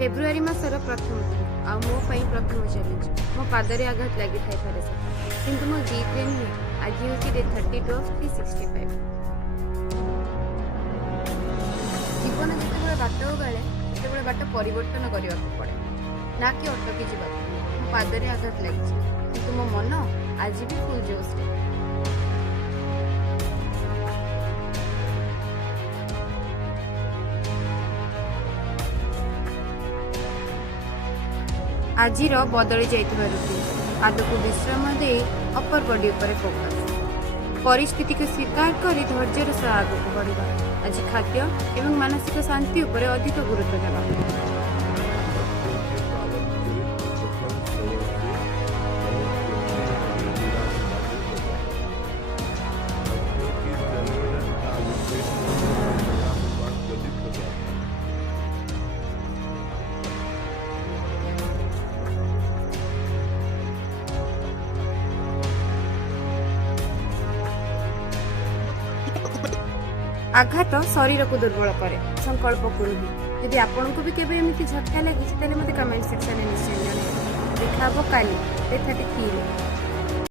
February मासर प्रथम दिन आ मो पई प्रथम चैलेंज मो पादरे आघात लगी थाई पारे किंतु मो जीतरे नुहे। आज हूँ डे 32 ऑफ 365। जीवन जिते बाट गाले से बाट परिवर्तन करने पड़े ना कि अटकी जा। मो पादरे आघात लगी किंतु मो मन आज भी फुल जोश रे। आज बदली जाइथिबा रुटीन पाद को विश्राम दे अपर बॉडी उपर फोकस परिस्थिति को स्वीकार कर धैर्यर सह आगे बढ़ा। आज खाद्य एवं मानसिक शांति उपर अधिक गुरुत्व देवा। आघात शरीर को दुर्बल करे संकल्प को नुहे। यदि आपन को भी केबे एमिति झटका लगी तेले मते कमेंट सेक्शन में निश्चय जणाइबे। देखा काली 33